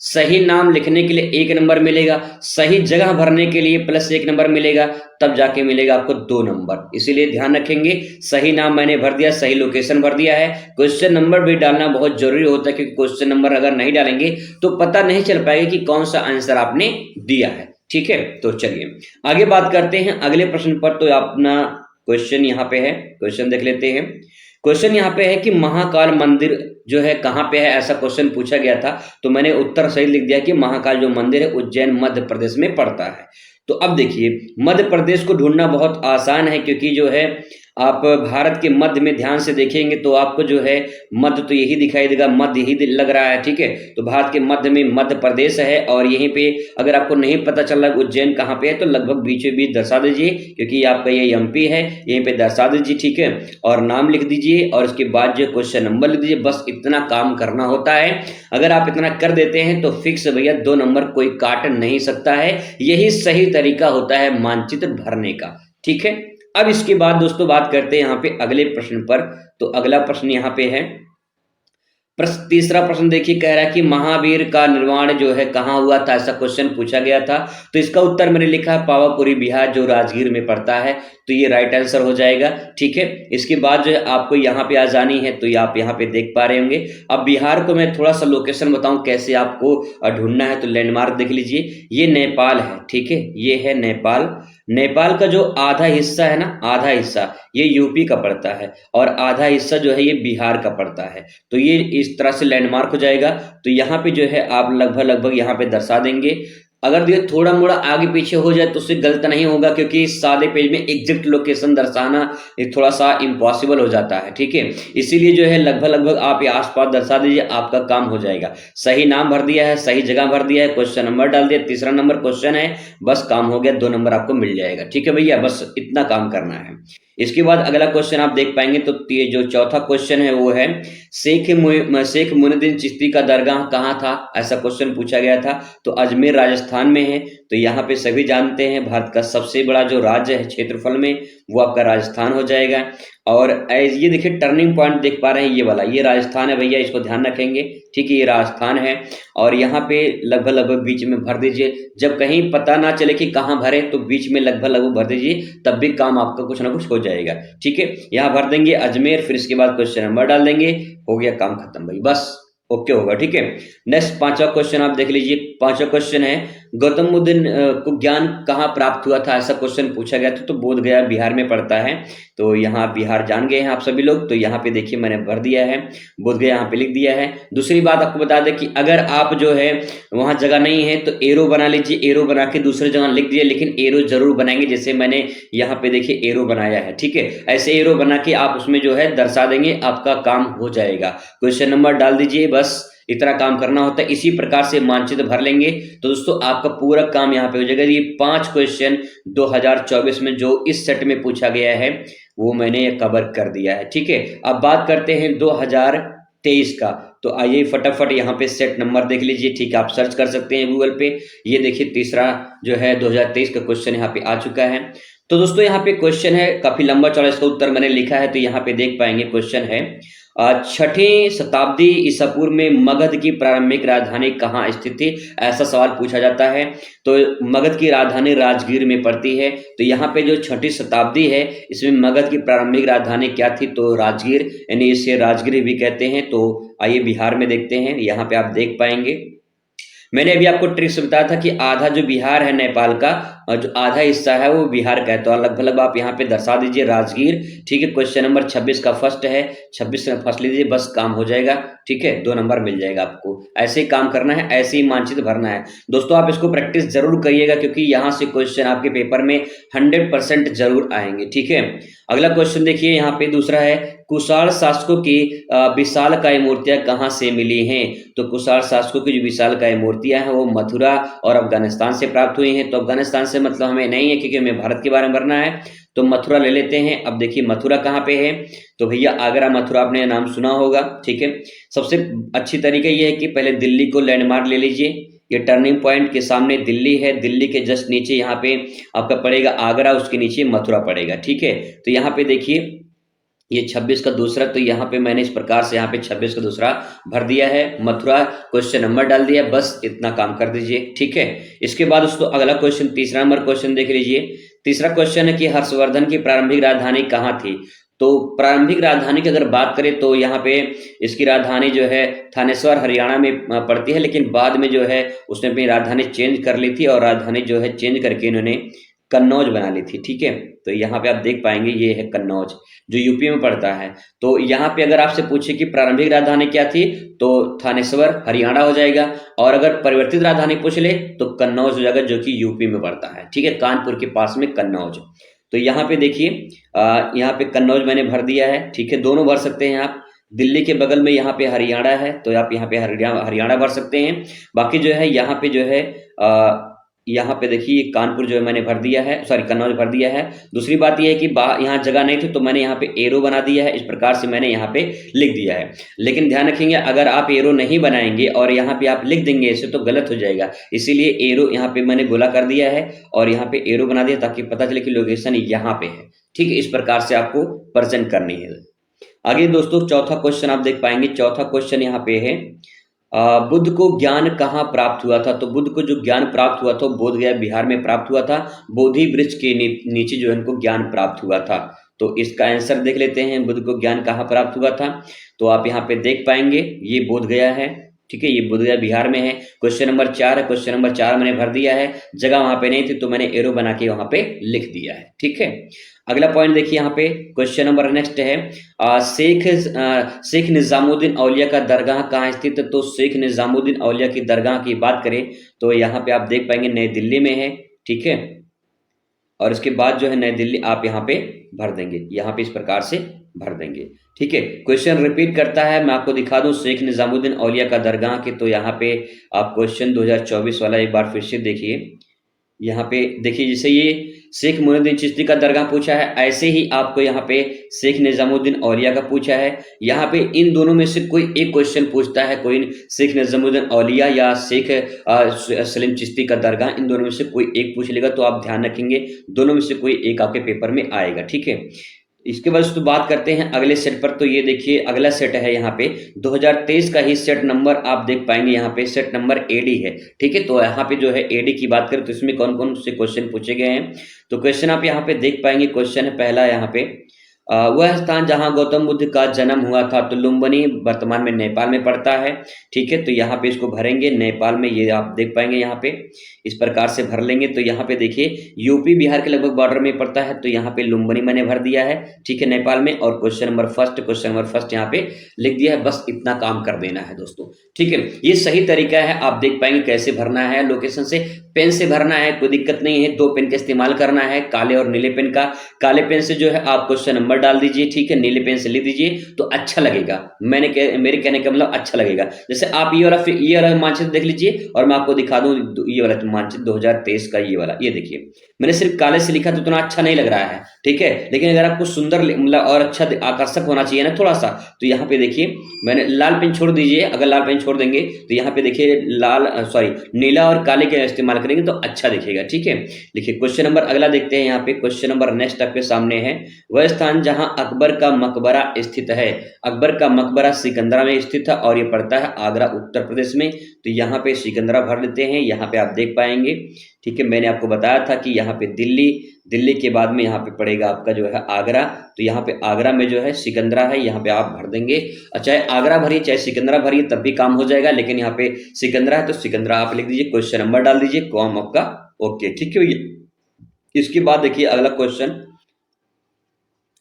सही नाम लिखने के लिए 1 नंबर मिलेगा, सही जगह भरने के लिए +1 नंबर मिलेगा, तब जाके मिलेगा आपको 2 नंबर। इसीलिए ध्यान रखेंगे, सही नाम मैंने भर दिया, सही लोकेशन भर दिया है। क्वेश्चन नंबर भी डालना बहुत जरूरी होता है, क्योंकि क्वेश्चन नंबर अगर नहीं डालेंगे तो पता नहीं चल पाएगा कि कौन सा आंसर आपने दिया है, ठीक है। तो चलिए आगे बात करते हैं अगले प्रश्न पर। तो अपना क्वेश्चन यहाँ पे है, क्वेश्चन देख लेते हैं। क्वेश्चन यहाँ पे है कि महाकाल मंदिर जो है कहाँ पे है, ऐसा क्वेश्चन पूछा गया था। तो मैंने उत्तर सही लिख दिया कि महाकाल जो मंदिर है उज्जैन मध्य प्रदेश में पड़ता है। तो अब देखिए, मध्य प्रदेश को ढूंढना बहुत आसान है, क्योंकि जो है आप भारत के मध्य में ध्यान से देखेंगे तो आपको जो है मध्य तो यही दिखाई देगा, मध्य ही लग रहा है, ठीक है। तो भारत के मध्य में मध्य प्रदेश है। और यहीं पे अगर आपको नहीं पता चल रहा उज्जैन कहाँ पे है, तो लगभग बीचों बीच दर्शा दीजिए, क्योंकि आपका ये एमपी है, यहीं पे दर्शा दीजिए, ठीक है। और नाम लिख दीजिए और उसके बाद जो क्वेश्चन नंबर लिख दीजिए। बस इतना काम करना होता है। अगर आप इतना कर देते हैं तो फिक्स भैया 2 नंबर कोई काट नहीं सकता है। यही सही तरीका होता है मानचित्र भरने का, ठीक है। अब इसके बाद दोस्तों बात करते हैं यहाँ पे अगले प्रश्न पर। तो अगला प्रश्न यहाँ पे है, तीसरा प्रश्न देखिए, कह रहा है कि महावीर का निर्माण जो है कहाँ हुआ था, ऐसा क्वेश्चन पूछा गया था। तो इसका उत्तर मैंने लिखा है पावापुरी बिहार, जो राजगीर में पड़ता है। तो ये राइट आंसर हो जाएगा, ठीक है। इसके बाद जो है आपको यहाँ पे आ जानी है, तो ये आप यहाँ पे देख पा रहे होंगे। अब बिहार को मैं थोड़ा सा लोकेशन बताऊं कैसे आपको ढूंढना है। तो लैंडमार्क देख लीजिए, ये नेपाल है, ठीक है, ये है नेपाल। नेपाल का जो आधा हिस्सा है ना, आधा हिस्सा ये यूपी का पड़ता है, और आधा हिस्सा जो है ये बिहार का पड़ता है। तो ये इस तरह से लैंडमार्क हो जाएगा। तो यहाँ पे जो है आप लगभग यहाँ पे दर्शा देंगे। अगर ये थोड़ा मोड़ा आगे पीछे हो जाए तो उससे गलत नहीं होगा, क्योंकि इस सादे पेज में एग्जैक्ट लोकेशन दर्शाना थोड़ा सा इम्पॉसिबल हो जाता है, ठीक है। इसीलिए जो है लगभग आप ये आसपास दर्शा दीजिए, आपका काम हो जाएगा। सही नाम भर दिया है, सही जगह भर दिया है, क्वेश्चन नंबर डाल दिया, तीसरा नंबर क्वेश्चन है, बस काम हो गया, 2 नंबर आपको मिल जाएगा, ठीक है भैया। बस इतना काम करना है। इसके बाद अगला क्वेश्चन आप देख पाएंगे। तो ये जो चौथा क्वेश्चन है वो है शेख मुइनुद्दीन चिश्ती का दरगाह कहाँ था, ऐसा क्वेश्चन पूछा गया था। तो अजमेर राजस्थान में है। तो यहाँ पे सभी जानते हैं भारत का सबसे बड़ा जो राज्य है क्षेत्रफल में, वो आपका राजस्थान हो जाएगा। और ये देखिए टर्निंग पॉइंट देख पा रहे हैं, ये वाला, ये राजस्थान है भैया, इसको ध्यान रखेंगे, ठीक है, ये राजस्थान है। और यहाँ पे लगभग बीच में भर दीजिए। जब कहीं पता ना चले कि कहाँ भरे, तो बीच में लगभग भर दीजिए, तब भी काम आपका कुछ ना कुछ हो जाएगा, ठीक है। यहाँ भर देंगे अजमेर, फिर इसके बाद क्वेश्चन नंबर डाल देंगे, हो गया काम खत्म भाई, बस ओके होगा, ठीक है। नेक्स्ट 5वां क्वेश्चन आप देख लीजिए। 5वां क्वेश्चन है गौतम बुद्ध को ज्ञान कहाँ प्राप्त हुआ था, ऐसा क्वेश्चन पूछा गया था। तो बोध गया बिहार में पड़ता है। तो यहाँ बिहार जान गए हैं आप सभी लोग। तो यहाँ पे देखिए मैंने भर दिया है, बोध गया यहाँ पे लिख दिया है। दूसरी बात आपको बता दें कि अगर आप जो है वहाँ जगह नहीं है तो एरो बना लीजिए, एरो बना के दूसरी जगह लिख दिए, लेकिन एरो जरूर बनाएंगे, जैसे मैंने यहाँ पे देखिए एरो बनाया है, ठीक है। ऐसे एरो बना के आप उसमें जो है दर्शा देंगे, आपका काम हो जाएगा। क्वेश्चन नंबर डाल दीजिए, बस इतना काम करना होता है। इसी प्रकार से मानचित्र भर लेंगे तो दोस्तों आपका पूरा काम यहाँ पे हो जाएगा। ये 5 क्वेश्चन 2024 में जो इस सेट में पूछा गया है वो मैंने कवर कर दिया है, ठीक है। अब बात करते हैं 2023 का। तो आइए फटाफट यहाँ पे सेट नंबर देख लीजिए, ठीक है, आप सर्च कर सकते हैं गूगल पे। ये देखिए तीसरा जो है 2023 का क्वेश्चन यहाँ पे आ चुका है। तो दोस्तों यहाँ पे क्वेश्चन है काफी लंबा चौड़ा, इसका उत्तर मैंने लिखा है। तो यहाँ पे देख पाएंगे क्वेश्चन है 6ठी शताब्दी ईसा पूर्व में मगध की प्रारंभिक राजधानी कहाँ स्थित थी, ऐसा सवाल पूछा जाता है। तो मगध की राजधानी राजगीर में पड़ती है। तो यहाँ पे जो 6ठी शताब्दी है इसमें मगध की प्रारंभिक राजधानी क्या थी, तो राजगीर, यानी इसे राजगीर भी कहते हैं। तो आइए बिहार में देखते हैं, यहाँ पे आप देख पाएंगे मैंने अभी आपको ट्रिक्स बताया था कि आधा जो बिहार है नेपाल का और जो आधा हिस्सा है वो बिहार का है, तो लगभग लगभग आप यहाँ पे दर्शा दीजिए राजगीर। ठीक है, क्वेश्चन नंबर 26 का फर्स्ट है, 26 में फर्स्ट लीजिए, बस काम हो जाएगा। ठीक है, 2 नंबर मिल जाएगा आपको। ऐसे ही काम करना है, ऐसे ही मानचित्र भरना है दोस्तों। आप इसको प्रैक्टिस जरूर करिएगा क्योंकि यहाँ से क्वेश्चन आपके पेपर में 100% जरूर आएंगे। ठीक है, अगला क्वेश्चन देखिए यहाँ पे दूसरा है, कुषाण शासकों की विशालकाय मूर्तियां कहाँ से मिली हैं? तो कुषाण शासकों की जो विशालकाय मूर्तियां हैं वो मथुरा और अफगानिस्तान से प्राप्त हुई हैं। तो अफगानिस्तान से मतलब हमें नहीं है क्योंकि हमें भारत के बारे में पढ़ना है, तो मथुरा ले लेते हैं। अब देखिए मथुरा कहाँ पे है, तो भैया आगरा मथुरा आपने नाम सुना होगा। ठीक है, सबसे अच्छी तरीका ये है कि पहले दिल्ली को लैंडमार्क ले लीजिए। ये टर्निंग पॉइंट के सामने दिल्ली है, दिल्ली के जस्ट नीचे यहाँ पे आपका पड़ेगा आगरा, उसके नीचे मथुरा पड़ेगा। ठीक है, तो यहाँ पे देखिए ये 26 का दूसरा, तो यहाँ पे मैंने इस प्रकार से यहाँ पे 26 का दूसरा भर दिया है, मथुरा क्वेश्चन नंबर डाल दिया, बस इतना काम कर दीजिए। ठीक है, इसके बाद दोस्तों अगला क्वेश्चन, तीसरा नंबर क्वेश्चन देख लीजिए। तीसरा क्वेश्चन है कि हर्षवर्धन की प्रारंभिक राजधानी कहाँ थी? तो प्रारंभिक राजधानी की अगर बात करें तो यहाँ पे इसकी राजधानी जो है थानेश्वर हरियाणा में पड़ती है, लेकिन बाद में जो है उसने अपनी राजधानी चेंज कर ली थी और राजधानी जो है चेंज करके इन्होंने कन्नौज बना ली थी। ठीक है, तो यहाँ पे आप देख पाएंगे ये है कन्नौज जो यूपी में पड़ता है। तो यहाँ पे अगर आपसे पूछे कि प्रारंभिक राजधानी क्या थी तो थानेश्वर हरियाणा हो जाएगा, और अगर परिवर्तित राजधानी पूछ ले तो कन्नौज हो जाएगा जो कि यूपी में पड़ता है। ठीक है, कानपुर के पास में कन्नौज। तो यहाँ पे देखिए यहाँ पे कन्नौज मैंने भर दिया है। ठीक है, दोनों भर सकते हैं आप। दिल्ली के बगल में यहाँ पे हरियाणा है तो आप यहाँ पे हरियाणा भर सकते हैं। बाकी जो है यहाँ पे जो है यहाँ पे देखिए कानपुर जो है मैंने भर दिया है, सॉरी कन्नौज भर दिया है। दूसरी बात यह है कि यहाँ जगह नहीं थी तो मैंने यहाँ पे एरो बना दिया है, इस प्रकार से मैंने यहाँ पे लिख दिया है। लेकिन ध्यान रखेंगे अगर आप एरो नहीं बनाएंगे और यहाँ पे आप लिख देंगे इसे तो गलत हो जाएगा, इसीलिए एरो यहाँ पे मैंने गोला कर दिया है और यहाँ पे एरो बना दिया ताकि पता चले कि लोकेशन यहाँ पे है। ठीक है, इस प्रकार से आपको प्रेजेंट करनी है। आगे दोस्तों चौथा क्वेश्चन आप देख पाएंगे, चौथा क्वेश्चन यहाँ पे है बुद्ध को ज्ञान कहाँ प्राप्त हुआ था? तो बुद्ध को जो ज्ञान प्राप्त हुआ था बोध गया बिहार में प्राप्त हुआ था, बोधि वृक्ष के नीचे जो है इनको ज्ञान प्राप्त हुआ था। तो इसका आंसर देख लेते हैं, बुद्ध को ज्ञान कहाँ प्राप्त हुआ था? तो आप यहाँ पे देख पाएंगे ये बोध गया है। ठीक है, ये बोध गया बिहार में है। क्वेश्चन नंबर 4 है, क्वेश्चन नंबर 4 मैंने भर दिया है, जगह वहां पे नहीं थी तो मैंने एरो बना के वहां पे लिख दिया है। ठीक है, अगला पॉइंट देखिए यहाँ पे क्वेश्चन नंबर नेक्स्ट है शेख निजामुद्दीन औलिया का दरगाह कहाँ स्थित है? तो शेख निजामुद्दीन औलिया की दरगाह की बात करें तो यहाँ पे आप देख पाएंगे नई दिल्ली में है। ठीक है, और इसके बाद जो है नई दिल्ली आप यहाँ पे भर देंगे, यहाँ पे इस प्रकार से भर देंगे। ठीक है, क्वेश्चन रिपीट करता है, मैं आपको दिखा दूं शेख निजामुद्दीन औलिया का दरगाह के, तो यहाँ पे आप क्वेश्चन 2024 वाला एक बार फिर से देखिए। यहाँ पे देखिए जैसे ये शेख मोइनुद्दीन चिश्ती का दरगाह पूछा है, ऐसे ही आपको यहाँ पे शेख निजामुद्दीन औलिया का पूछा है। यहाँ पे इन दोनों में से कोई एक क्वेश्चन पूछता है, कोई शेख निजामुद्दीन औलिया या शेख सलीम चिश्ती का दरगाह, इन दोनों में से कोई एक पूछ लेगा। तो आप ध्यान रखेंगे दोनों में से कोई एक आपके पेपर में आएगा। ठीक है, इसके बाद तो बात करते हैं अगले सेट पर। तो ये देखिए अगला सेट है यहाँ पे 2023 का ही सेट नंबर आप देख पाएंगे, यहाँ पे सेट नंबर एडी है। ठीक है, तो यहाँ पे जो है एडी की बात करें तो इसमें कौन कौन से क्वेश्चन पूछे गए हैं? तो क्वेश्चन आप यहाँ पे देख पाएंगे, क्वेश्चन है पहला यहाँ पे वह स्थान जहां गौतम बुद्ध का जन्म हुआ था, तो लुम्बिनी वर्तमान में नेपाल में पड़ता है। ठीक है, तो यहाँ पे इसको भरेंगे नेपाल में, ये आप देख पाएंगे यहाँ पे इस प्रकार से भर लेंगे। तो यहाँ पे देखिए यूपी बिहार के लगभग बॉर्डर में पड़ता है, तो यहाँ पे लुम्बिनी मैंने भर दिया है। ठीक है, नेपाल में, और क्वेश्चन नंबर फर्स्ट यहाँ पे लिख दिया है, बस इतना काम कर देना है दोस्तों। ठीक है, ये सही तरीका है, आप देख पाएंगे कैसे भरना है। लोकेशन से पेन से भरना है, कोई दिक्कत नहीं है, 2 पेन का इस्तेमाल करना है, काले और नीले पेन का। काले पेन से जो है आप क्वेश्चन नंबर डाल दीजिए, ठीक है, नीले पेन से लिख दीजिए तो अच्छा लगेगा। मेरे कहने का मतलब अच्छा लगेगा। जैसे आप ये वाला मानचित्र देख लीजिए और मैं आपको दिखा दूं ये वाला मानचित्र 2023 का, ये वाला, ये देखिए मैंने सिर्फ काले से लिखा तो इतना अच्छा नहीं लग रहा है। ठीक है, लेकिन अगर आपको सुंदर मतलब और अच्छा आकर्षक होना चाहिए ना थोड़ा सा, तो यहाँ पे देखिए मैंने लाल पेन छोड़ दीजिए, अगर लाल पेन छोड़ देंगे तो यहाँ पे देखिए नीला और काले का इस्तेमाल करेंगे तो अच्छा दिखेगा। ठीक है, देखिए क्वेश्चन नंबर अगला देखते हैं। यहाँ पे क्वेश्चन नंबर नेक्स्ट आपके सामने है, वह स्थान जहां अकबर का मकबरा स्थित है। अकबर का मकबरा सिकंदरा में स्थित है और ये पड़ता है आगरा उत्तर प्रदेश में। तो यहाँ पे सिकंदरा भर लेते हैं, यहाँ पे आप देख पाएंगे। ठीक है, मैंने आपको बताया था कि यहाँ पे दिल्ली, दिल्ली के बाद में यहाँ पे पड़ेगा आपका जो है आगरा, तो यहाँ पे आगरा में जो है सिकंदरा है, यहाँ पे आप भर देंगे। चाहे आगरा भरिए चाहे सिकंदरा भरिए तब भी काम हो जाएगा, लेकिन यहाँ पे सिकंदरा है तो सिकंदरा आप लिख दीजिए, क्वेश्चन नंबर डाल दीजिए, कॉम आपका ओके, ठीक है भैया। इसके बाद देखिए अगला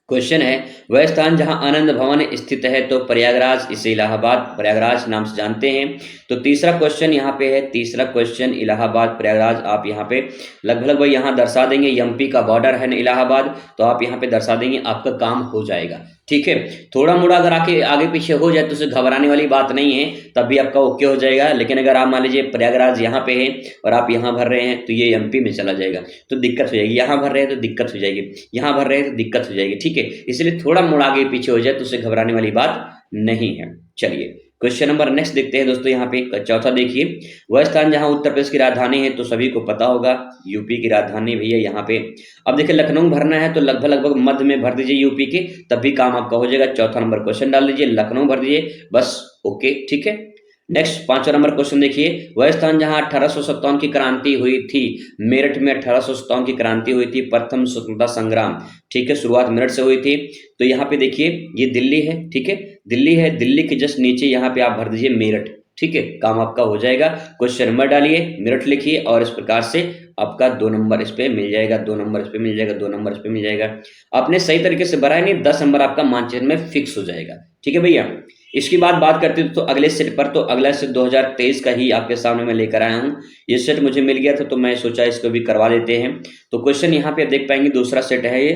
क्वेश्चन है, वह स्थान जहां आनंद भवन स्थित है तो प्रयागराज, इसे इलाहाबाद प्रयागराज नाम से जानते हैं। तो तीसरा क्वेश्चन यहाँ पे है, तीसरा क्वेश्चन इलाहाबाद प्रयागराज, आप यहाँ पे लगभग भाई यहाँ दर्शा देंगे, एमपी का बॉर्डर है ना इलाहाबाद, तो आप यहाँ पे दर्शा देंगे, आपका काम हो जाएगा, ठीक है। थोड़ा मोड़ा अगर आगे पीछे हो जाए तो उसे घबराने वाली बात नहीं है, तब भी आपका ओके हो जाएगा। लेकिन अगर आप मान लीजिए प्रयागराज यहाँ पे है और आप यहाँ भर रहे हैं तो ये एमपी में चला जाएगा, तो दिक्कत हो जाएगी। यहाँ भर रहे हैं तो दिक्कत हो जाएगी, यहाँ भर रहे हैं तो दिक्कत हो जाएगी, ठीक है। इसलिए थोड़ा मोड़ा आगे पीछे हो जाए तो उसे घबराने वाली बात नहीं है। चलिए क्वेश्चन नंबर नेक्स्ट देखते हैं दोस्तों। यहाँ पे चौथा देखिए, वह स्थान जहां उत्तर प्रदेश की राजधानी है, तो सभी को पता होगा यूपी की राजधानी भैया यहाँ पे। अब देखिए लखनऊ भरना है तो लगभग मध्य में भर दीजिए यूपी के, तब भी काम आपका हो जाएगा। चौथा नंबर क्वेश्चन डाल दीजिए, लखनऊ भर दीजिए, बस ओके, ठीक है। नेक्स्ट पांचवा नंबर क्वेश्चन देखिए, वह स्थान जहां 1857 की क्रांति हुई थी, मेरठ में 1857 की क्रांति हुई थी, प्रथम स्वतंत्रता संग्राम, ठीक है, शुरुआत मेरठ से हुई थी। तो यहाँ पे देखिए ये दिल्ली है, ठीक है, दिल्ली है, दिल्ली के जस्ट नीचे यहाँ पे आप भर दीजिए मेरठ, ठीक है, काम आपका हो जाएगा। क्वेश्चन नंबर डालिए, मेरठ लिखिए और इस प्रकार से आपका 2 नंबर इस पे मिल जाएगा, 2 नंबर इस पे मिल जाएगा, 2 नंबर इस पे मिल जाएगा। आपने सही तरीके से भरा है नहीं, 10 नंबर आपका मानचित्र में फिक्स हो जाएगा, ठीक है भैया। इसके बाद बात करते हैं तो अगले सेट पर, तो अगला सेट 2023 का ही आपके सामने मैं लेकर आया हूँ। ये सेट मुझे मिल गया था तो मैं सोचा इसको भी करवा देते हैं। तो क्वेश्चन यहाँ पे आप देख पाएंगे, दूसरा सेट है ये।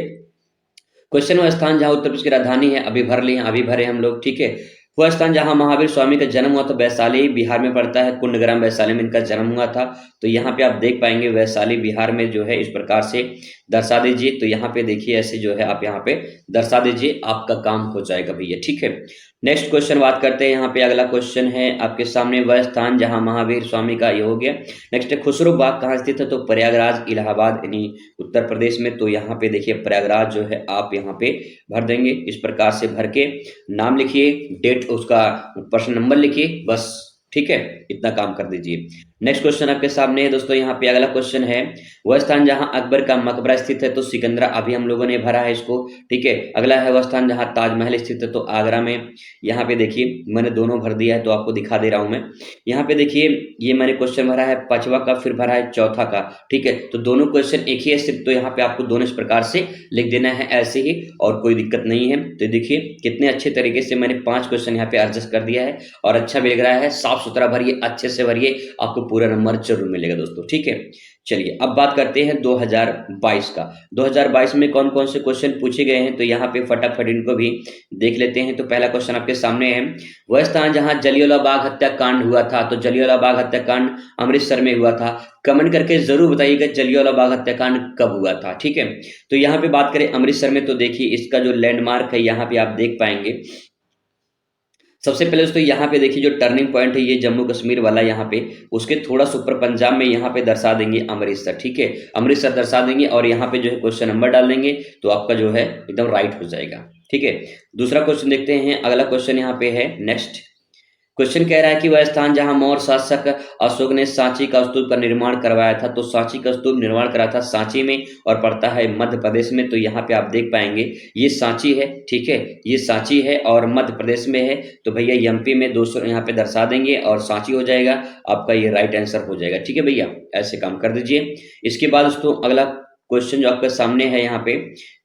क्वेश्चन वह स्थान जहां उत्तर प्रदेश की राजधानी है, अभी भर लिए, अभी भरे हम लोग, ठीक है। वह स्थान जहां महावीर स्वामी का जन्म हुआ था, वैशाली बिहार में पड़ता है, कुंडग्राम वैशाली में इनका जन्म हुआ था। तो यहाँ पे आप देख पाएंगे वैशाली बिहार में जो है इस प्रकार से दर्शा दीजिए। तो यहाँ पे देखिए ऐसे जो है आप यहाँ पे दर्शा दीजिए, आपका काम हो जाएगा भैया, ठीक है। नेक्स्ट क्वेश्चन बात करते हैं, यहाँ पे अगला क्वेश्चन है आपके सामने, वह स्थान जहां महावीर स्वामी का, ये हो गया। नेक्स्ट है खुसरो बाग कहाँ स्थित है, तो प्रयागराज इलाहाबाद यानी उत्तर प्रदेश में। तो यहाँ पे देखिए प्रयागराज जो है आप यहाँ पे भर देंगे, इस प्रकार से भर के नाम लिखिए, डेट उसका प्रश्न नंबर लिखिए, बस ठीक है, इतना काम कर दीजिए। नेक्स्ट क्वेश्चन आपके सामने है दोस्तों, यहाँ पे अगला क्वेश्चन है, वह स्थान जहां अकबर का मकबरा स्थित है, तो सिकंदरा अभी हम लोगों ने भरा है इसको, ठीक है। अगला है वह स्थान जहां ताजमहल स्थित है, तो आगरा में। यहाँ पे देखिए मैंने दोनों भर दिया है तो आपको दिखा दे रहा हूं मैं। यहाँ पे देखिए ये मैंने क्वेश्चन भरा है पांचवा का, फिर भरा है चौथा का, ठीक है। तो दोनों क्वेश्चन एक ही है सिर्फ, तो यहाँ पे आपको दोनों इस प्रकार से लिख देना है ऐसे ही, और कोई दिक्कत नहीं है। तो देखिए कितने अच्छे तरीके से मैंने 5 क्वेश्चन यहाँ पे एडजस्ट कर दिया है, और अच्छा भी लग रहा है, साफ सुथरा भरिए, अच्छे से भरिए, आपको पूरा नंबर जरूर मिलेगा दोस्तों, ठीक है। चलिए अब बात करते हैं 2022 का। 2022 में कौन कौन से क्वेश्चन पूछे गए हैं, तो यहाँ पे फटाफट इनको भी देख लेते हैं। तो पहला क्वेश्चन आपके सामने है, वह स्थान जहां जलियांवाला बाग हत्याकांड हुआ था, तो जलियांवाला बाग हत्याकांड अमृतसर में हुआ था। कमेंट करके जरूर बताइएगा जलियांवाला बाग हत्याकांड कब हुआ था, ठीक है। तो यहाँ पे बात करें अमृतसर में, तो देखिए इसका जो लैंडमार्क है यहाँ पे आप देख पाएंगे। सबसे पहले दोस्तों यहाँ पे देखिए जो टर्निंग पॉइंट है ये जम्मू कश्मीर वाला, यहाँ पे उसके थोड़ा सा ऊपर पंजाब में यहाँ पे दर्शा देंगे अमृतसर, ठीक है, अमृतसर दर्शा देंगे, और यहाँ पे जो है क्वेश्चन नंबर डाल देंगे, तो आपका जो है एकदम राइट हो जाएगा, ठीक है। दूसरा क्वेश्चन देखते हैं, अगला क्वेश्चन यहाँ पे है नेक्स्ट क्वेश्चन कह रहा है कि वह स्थान जहां मौर्य शासक अशोक ने सांची का स्तूप का निर्माण करवाया था, तो सांची का स्तूप निर्माण करा था सांची में और पड़ता है मध्य प्रदेश में। तो यहाँ पे आप देख पाएंगे ये सांची है, ठीक है, ये सांची है और मध्य प्रदेश में है। तो भैया एमपी में 200 यहाँ पे दर्शा देंगे और सांची हो जाएगा, आपका ये राइट आंसर हो जाएगा, ठीक है भैया, ऐसे काम कर दीजिए। इसके बाद दोस्तों अगला क्वेश्चन जो आपके सामने है, यहाँ पे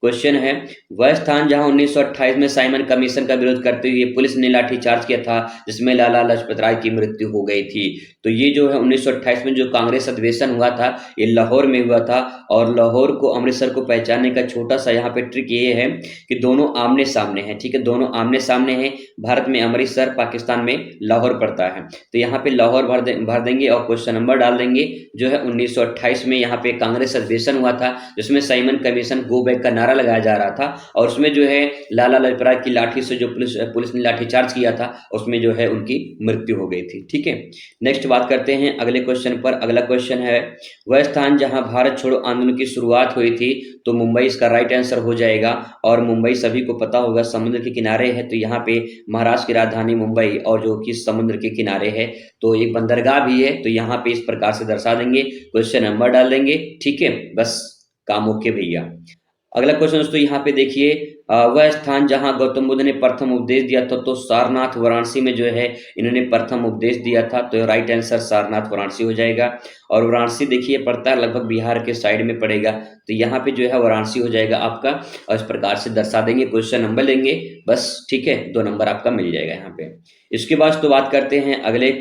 क्वेश्चन है, वह स्थान जहां 1928 में साइमन कमीशन का विरोध करते हुए पुलिस ने लाठीचार्ज किया था, जिसमें लाला लाजपत राय की मृत्यु हो गई थी। तो ये जो है 1928 में जो कांग्रेस अधिवेशन हुआ था ये लाहौर में हुआ था, और लाहौर को अमृतसर को पहचानने का छोटा सा यहाँ पे ट्रिक ये है कि दोनों आमने सामने हैं, ठीक है, दोनों आमने सामने हैं। भारत में अमृतसर, पाकिस्तान में लाहौर पड़ता है। तो यहाँ पे लाहौर भर देंगे और क्वेश्चन नंबर डाल देंगे, जो है 1928 में यहाँ पे कांग्रेस अधिवेशन हुआ था, जिसमें साइमन कमीशन गो बैक का नारा लगाया जा रहा था, और उसमें जो है लाला लाजपत राय की लाठी से जो पुलिस ने लाठीचार्ज किया था, उसमें जो है उनकी मृत्यु हो गई थी, ठीक है। नेक्स्ट बात करते हैं अगले क्वेश्चन पर। अगला क्वेश्चन है, वह स्थान जहां भारत छोड़ो आंदोलन की शुरुआत हुई थी, तो मुंबई इसका राइट आंसर हो जाएगा। और मुंबई सभी को पता होगा समुद्र के किनारे है, तो यहाँ पे महाराष्ट्र की राजधानी मुंबई और जो कि समुद्र के किनारे है, तो एक बंदरगाह भी है, तो यहाँ पे इस प्रकार से दर्शा देंगे, क्वेश्चन नंबर डाल देंगे, ठीक है, बस काम ओके भैया। अगला क्वेश्चन दोस्तों यहाँ पे देखिए, वह स्थान जहाँ गौतम बुद्ध ने प्रथम उपदेश दिया था, तो सारनाथ वाराणसी में जो है इन्होंने प्रथम उपदेश दिया था, तो राइट आंसर सारनाथ वाराणसी हो जाएगा। और वाराणसी देखिए पड़ता है लगभग बिहार के साइड में पड़ेगा, तो यहाँ पे जो है वाराणसी हो जाएगा आपका, और इस प्रकार से दर्शा देंगे, क्वेश्चन नंबर लेंगे बस, ठीक है, 2 नंबर आपका मिल जाएगा यहाँ पे। इसके बाद तो बात करते हैं अगले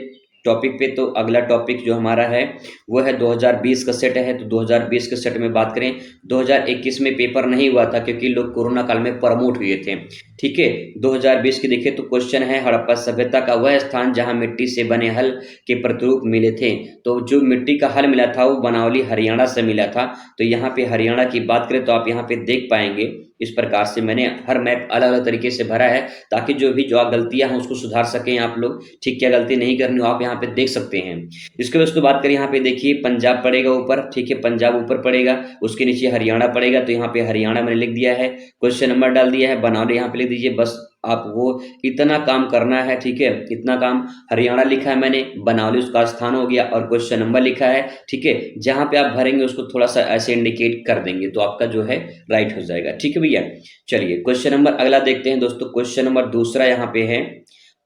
टॉपिक पे। तो अगला टॉपिक जो हमारा है वो है 2020 का सेट है। तो 2020 के सेट में बात करें, 2021 में पेपर नहीं हुआ था क्योंकि लोग कोरोना काल में प्रमोट हुए थे, ठीक है। 2020 के देखिए तो क्वेश्चन है, हड़प्पा सभ्यता का वह स्थान जहां मिट्टी से बने हल के प्रतिरूप मिले थे। तो जो मिट्टी का हल मिला था वो बनावली हरियाणा से मिला था। तो यहाँ पे हरियाणा की बात करें तो आप यहाँ पे देख पाएंगे, इस प्रकार से मैंने हर मैप अलग अलग तरीके से भरा है ताकि जो भी जो गलतियां हैं उसको सुधार सकें आप लोग, ठीक, क्या गलती नहीं करनी हो आप यहाँ पे देख सकते हैं। इसके बाद उसको बात करें, यहाँ पे देखिए पंजाब पड़ेगा ऊपर, ठीक है, पंजाब ऊपर पड़ेगा, उसके नीचे हरियाणा पड़ेगा, तो यहाँ पे हरियाणा मैंने लिख दिया है, क्वेश्चन नंबर डाल दिया है, बनावली यहाँ पे लिख दीजिए, बस आप वो इतना काम करना है, ठीक है, इतना काम। हरियाणा लिखा है मैंने, बनावली उसका स्थान हो गया, और क्वेश्चन नंबर लिखा है, ठीक है, जहां पे आप भरेंगे उसको थोड़ा सा ऐसे इंडिकेट कर देंगे तो आपका जो है राइट हो जाएगा, ठीक है भैया। चलिए क्वेश्चन नंबर अगला देखते हैं दोस्तों। क्वेश्चन नंबर दूसरा यहाँ पे है,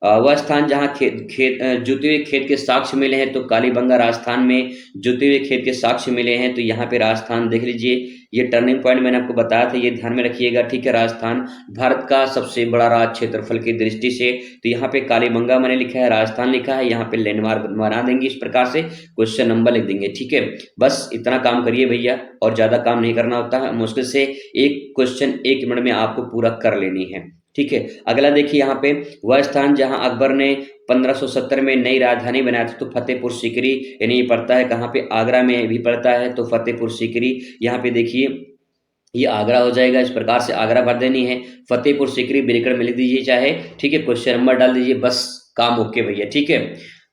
वह स्थान जहाँ जुते हुए खेत के साक्ष्य मिले हैं। तो कालीबंगा राजस्थान में जुते हुए खेत के साक्ष्य मिले हैं, तो यहाँ पे राजस्थान देख लीजिए, ये टर्निंग पॉइंट मैंने आपको बताया था, ये ध्यान में रखिएगा, ठीक है। राजस्थान भारत का सबसे बड़ा राज्य क्षेत्रफल की दृष्टि से, तो यहाँ पे कालीबंगा मैंने लिखा है, राजस्थान लिखा है, यहाँ पे लैंडमार्क बना देंगे, इस प्रकार से क्वेश्चन नंबर लिख देंगे, ठीक है। बस इतना काम करिए भैया, और ज्यादा काम नहीं करना होता है, मुश्किल से एक क्वेश्चन 1 मिनट में आपको पूरा कर लेनी है, ठीक है। अगला देखिए यहाँ पे, वह स्थान जहां अकबर ने 1570 में नई राजधानी बनाया था। तो फतेहपुर सीकरी, यानी ये पड़ता है कहाँ पे, आगरा में भी पड़ता है, तो फतेहपुर सीकरी यहाँ पे देखिए ये आगरा हो जाएगा, इस प्रकार से आगरा भर देनी है, फतेहपुर सीकरी ब्रैकेट में लिख दीजिए चाहे, ठीक है, क्वेश्चन नंबर डाल दीजिए, बस काम ओके भैया, ठीक है।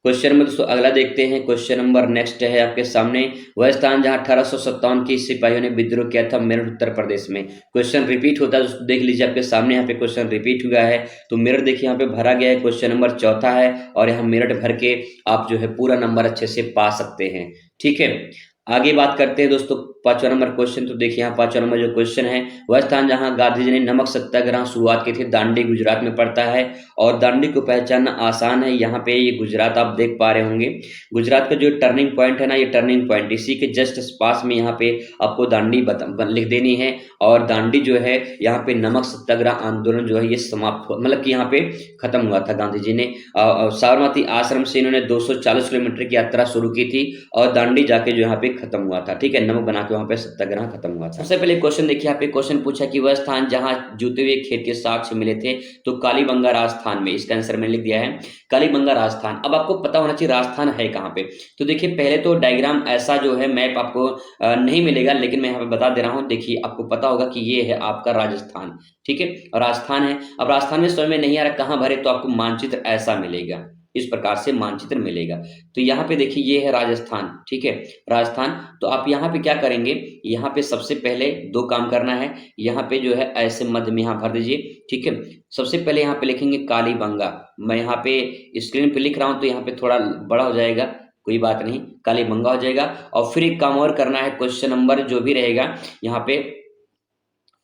क्वेश्चन नंबर दोस्तों अगला देखते हैं। क्वेश्चन नंबर नेक्स्ट है आपके सामने, वह स्थान जहां 1857 की सिपाहियों ने विद्रोह किया था, मेरठ उत्तर प्रदेश में। क्वेश्चन रिपीट होता है दोस्तों, देख लीजिए आपके सामने यहाँ पे क्वेश्चन रिपीट हुआ है, तो मेरठ देखिए यहाँ पे भरा गया है, क्वेश्चन नंबर चौथा है, और यहाँ मेरठ भर के आप जो है पूरा नंबर अच्छे से पा सकते हैं, ठीक है। आगे बात करते हैं दोस्तों 5वां नंबर क्वेश्चन। तो देखिए यहाँ 5वां नंबर जो क्वेश्चन है, वह स्थान जहां गांधी जी ने नमक सत्याग्रह शुरुआत की थी, दांडी गुजरात में पड़ता है, और दांडी को पहचानना आसान है, यहाँ पे ये गुजरात आप देख पा रहे होंगे। गुजरात का जो टर्निंग पॉइंट है ना, ये टर्निंग पॉइंट इसी के जस्ट पास में यहाँ पे आपको दांडी लिख देनी है, और दांडी जो है यहाँ पे नमक सत्याग्रह आंदोलन जो है ये समाप्त मतलब कि यहाँ पे खत्म हुआ था। गांधी जी ने साबरमती आश्रम से इन्होंने 240 किलोमीटर की यात्रा शुरू की थी, और दांडी जाके जो यहाँ पे खत्म हुआ था, ठीक है, नमक बना के वहां पे सत्याग्रह खत्म हुआ था। सबसे पहले क्वेश्चन देखिए, यहाँ पे क्वेश्चन पूछा कि वह स्थान जहां जूते हुए खेत के साक्ष्य मिले थे, तो कालीबंगा राजस्थान में, इसका आंसर मैंने लिख दिया है कालीबंगा राजस्थान। अब आपको पता होना चाहिए राजस्थान है कहाँ पे। तो देखिए पहले तो डायग्राम ऐसा जो है मैप आपको नहीं मिलेगा, लेकिन मैं यहाँ पे बता दे रहा हूँ, देखिए आपको पता होगा कि ये है आपका राजस्थान, ठीक है, राजस्थान है। अब राजस्थान में समझ में नहीं आ रहा कहाँ भरे, तो आपको मानचित्र ऐसा मिलेगा, इस प्रकार से मानचित्र मिलेगा। तो यहाँ पे देखिए ये है राजस्थान, ठीक है, राजस्थान। तो आप यहाँ पे क्या करेंगे, यहाँ पे सबसे पहले 2 काम करना है, यहाँ पे जो है ऐसे मध्य में यहाँ भर दीजिए, ठीक है। सबसे पहले यहाँ पे लिखेंगे कालीबंगा, मैं यहाँ पे स्क्रीन पे लिख रहा हूँ तो यहाँ पे थोड़ा बड़ा हो जाएगा, कोई बात नहीं, कालीबंगा हो जाएगा। और फिर एक काम और करना है, क्वेश्चन नंबर जो भी रहेगा यहाँ पे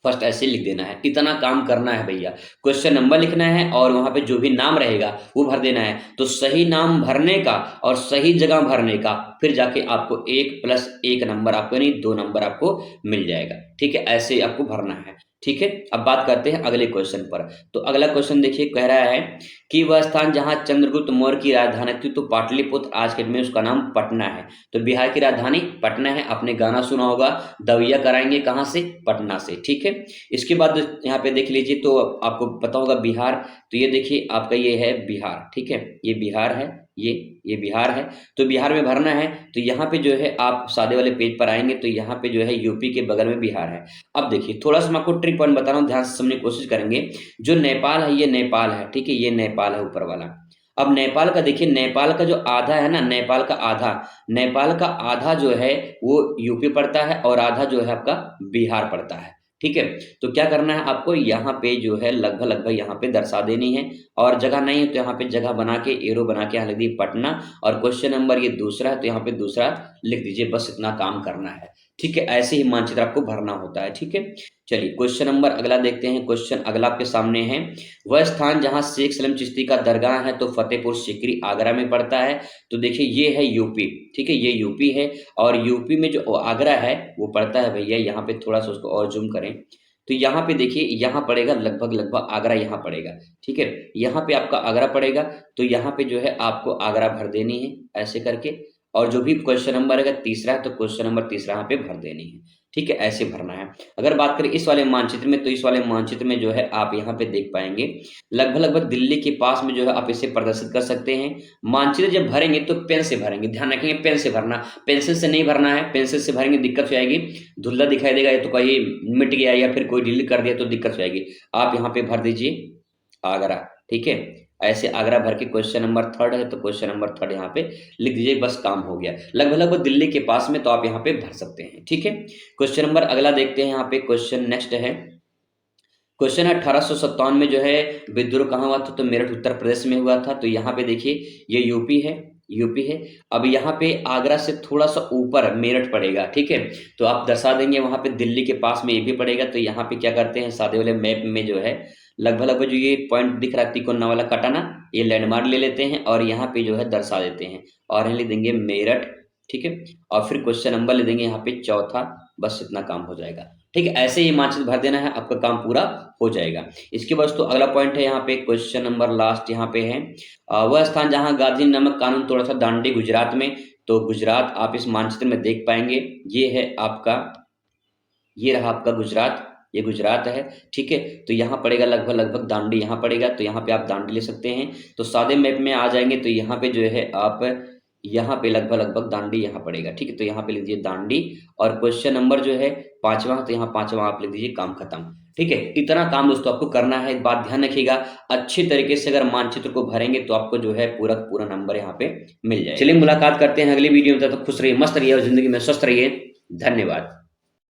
फर्स्ट ऐसे लिख देना है, इतना काम करना है भैया। क्वेश्चन नंबर लिखना है और वहां पे जो भी नाम रहेगा वो भर देना है। तो सही नाम भरने का और सही जगह भरने का, फिर जाके आपको 1+1 नंबर आपको यानी 2 नंबर आपको मिल जाएगा, ठीक है, ऐसे आपको भरना है, ठीक है। अब बात करते हैं अगले क्वेश्चन पर। तो अगला क्वेश्चन देखिए कह रहा है कि वह स्थान जहां चंद्रगुप्त मौर्य की राजधानी थी, तो पाटलिपुत्र आज के दिन में उसका नाम पटना है। तो बिहार की राजधानी पटना है, आपने गाना सुना होगा, दवैया कराएंगे कहाँ से, पटना से, ठीक है। इसके बाद यहाँ पे देख लीजिए, तो आपको पता होगा बिहार, तो ये देखिए आपका ये है बिहार, ठीक है, ये बिहार है, ये बिहार है। तो बिहार में भरना है, तो यहाँ पे जो है आप सादे वाले पेज पर आएंगे, तो यहाँ पे जो है यूपी के बगल में बिहार है। अब देखिए थोड़ा सा मैं आपको ट्रिक पॉइंट बता रहा हूँ, ध्यान से समझने की कोशिश करेंगे। जो नेपाल है, ये नेपाल है, ठीक है, ये नेपाल है ऊपर वाला। अब नेपाल का देखिए, नेपाल का जो आधा है ना, नेपाल का आधा जो है वो यूपी पड़ता है, और आधा जो है आपका बिहार पड़ता है, ठीक है। तो क्या करना है आपको, यहाँ पे जो है लगभग यहाँ पे दर्शा देनी है, और जगह नहीं है तो यहाँ पे जगह बना के एरो बना के यहाँ लिख दी पटना, और क्वेश्चन नंबर ये दूसरा है तो यहाँ पे दूसरा लिख दीजिए, बस इतना काम करना है, ठीक है, ऐसे ही मानचित्र आपको भरना होता है। ठीक है, चलिए क्वेश्चन नंबर अगला देखते हैं। क्वेश्चन अगला आपके सामने है, वह स्थान जहां शेख सलीम चिश्ती का दरगाह है तो फतेहपुर सीकरी आगरा में पड़ता है। तो देखिए ये है यूपी। ठीक है, ये यूपी है और यूपी में जो आगरा है वो पड़ता है भैया, यहाँ पे थोड़ा सा उसको और जूम करें तो यहाँ पे देखिए यहाँ पड़ेगा लगभग लगभग आगरा यहाँ पड़ेगा। ठीक है, यहाँ पे आपका आगरा पड़ेगा तो यहाँ पे जो है आपको आगरा भर देनी है ऐसे करके, और जो भी क्वेश्चन नंबर अगर तीसरा है तो क्वेश्चन नंबर तीसरा यहाँ पे भर देनी है। ठीक है, ऐसे भरना है। अगर बात करें इस वाले मानचित्र में तो इस वाले मानचित्र में जो है आप यहाँ पे देख पाएंगे लगभग लगभग दिल्ली के पास में जो है आप इसे प्रदर्शित कर सकते हैं। मानचित्र जब भरेंगे तो पेन से भरेंगे, ध्यान रखेंगे पेन से भरना, पेंसिल से नहीं भरना है। पेंसिल से भरेंगे दिक्कत हो जाएगी, धुंधला दिखाई देगा या तो कहीं मिट गया या फिर कोई डिलीट कर दिया तो दिक्कत हो जाएगी। आप यहाँ पे भर दीजिए आगरा। ठीक है, ऐसे आगरा भर के क्वेश्चन नंबर थर्ड है तो क्वेश्चन नंबर थर्ड यहाँ पे लिख दीजिए, बस काम हो गया। लगभग लगभग दिल्ली के पास में तो आप यहाँ पे भर सकते हैं। ठीक है, क्वेश्चन नंबर अगला देखते हैं। यहाँ पे क्वेश्चन नेक्स्ट है, क्वेश्चन 1857 में जो है विद्रोह कहाँ हुआ था तो मेरठ उत्तर प्रदेश में हुआ था। तो यहाँ पे देखिए ये यूपी है, यूपी है। अब यहाँ पे आगरा से थोड़ा सा ऊपर मेरठ पड़ेगा। ठीक है, तो आप दर्शा देंगे वहां पे दिल्ली के पास में ये भी पड़ेगा। तो यहाँ पे क्या करते हैं सादे वाले मैप में जो है लगभग लगभग जो ये पॉइंट दिख रहा है तिकोना वाला कटाना, ये लैंडमार्क ले लेते हैं और यहाँ पे जो है दर्शा देते हैं और यहाँ ले देंगे मेरठ। ठीक है, और फिर क्वेश्चन नंबर ले देंगे यहाँ पे चौथा, बस इतना काम हो जाएगा। ठीक है, ऐसे ही मानचित्र भर देना है, आपका काम पूरा हो जाएगा। इसके बाद तो अगला पॉइंट है यहाँ पे क्वेश्चन नंबर लास्ट यहाँ पे है, वह स्थान जहां गांधी नामक कानून तोड़ा था दांडी गुजरात में। तो गुजरात आप इस मानचित्र में देख पाएंगे, ये है आपका, ये रहा आपका गुजरात, ये गुजरात है। ठीक है, तो यहाँ पड़ेगा लगभग लगभग दांडी यहाँ पड़ेगा, तो यहाँ पे आप दांडी ले सकते हैं। तो सादे मैप में आ जाएंगे तो यहाँ पे जो है आप यहाँ पे लगभग लगभग दांडी यहाँ पड़ेगा। ठीक है, तो यहाँ पे लिख दीजिए दांडी और क्वेश्चन नंबर जो है पांचवा, तो यहाँ पांचवा आप लिख दीजिए, काम खत्म। ठीक है, इतना काम दोस्तों आपको करना है। एक बात ध्यान रखिएगा, अच्छी तरीके से अगर मानचित्र को भरेंगे तो आपको जो है पूरा पूरा नंबर यहाँ पे मिल जाएगा। चलिए मुलाकात करते हैं अगली वीडियो में, तब तक खुश रहिए, मस्त रहिए और जिंदगी में स्वस्थ रहिए। धन्यवाद।